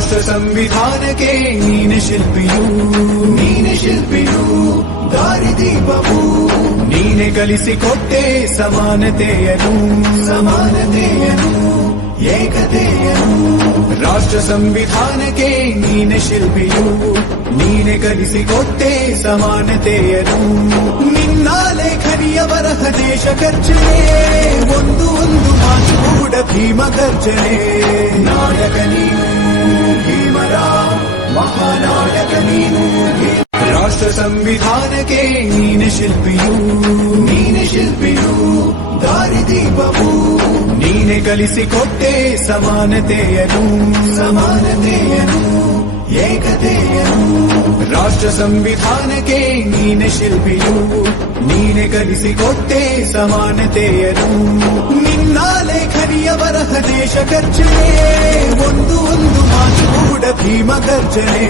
ರಾಷ್ಟ್ರ ಸಂವಿಧಾನಕ್ಕೆ ನೀನೆ ಶಿಲ್ಪಿಯು ದಾರಿದೀಪವು ನೀನೆ ಕಲಿಸಿಕೊಟ್ಟೆ ಸಮಾನತೆಯನು ಏಕತೆಯನು ರಾಷ್ಟ್ರ ಸಂವಿಧಾನಕ್ಕೆ ನೀನೆ ಶಿಲ್ಪಿಯು ನೀನೆ ಕಲಿಸಿಕೊಟ್ಟೆ ಸಮಾನತೆಯನು ನಿನ್ನ ಲೇಖನಿಯ ಬರಹ ದೇಶ ಖರ್ಚನೆ ಒಂದು ಮಾತು ಕೂಡ ಭೀಮ ಗರ್ಜನೆ ನಾಯಕ ನೀನು ಭೀಮರ ಮಹಾನಾಯಕ ನೀನು ರಾಷ್ಟ್ರ ಸಂವಿಧಾನಕ್ಕೆ ನೀನೆ ಶಿಲ್ಪಿಯು ದಾರಿದೀಪವು ನೀನೆ ಕಲಿಸಿಕೊಟ್ಟೆ ಸಮಾನತೆಯನು ಏಕತೆಯನು ರಾಷ್ಟ್ರ ಸಂವಿಧಾನಕ್ಕೆ ನೀನೆ ಶಿಲ್ಪಿಯು ನೀನೆ ಕಲಿಸಿಕೊಟ್ಟೆ ಸಮಾನತೆಯನು ನಿನ್ನ ಲೇಖನಿಯ ಬರಹ ದೇಶ ಖರ್ಚನೆ ಒಂದು ಮಾತು ಕೂಡ ಭೀಮ ಗರ್ಜನೆ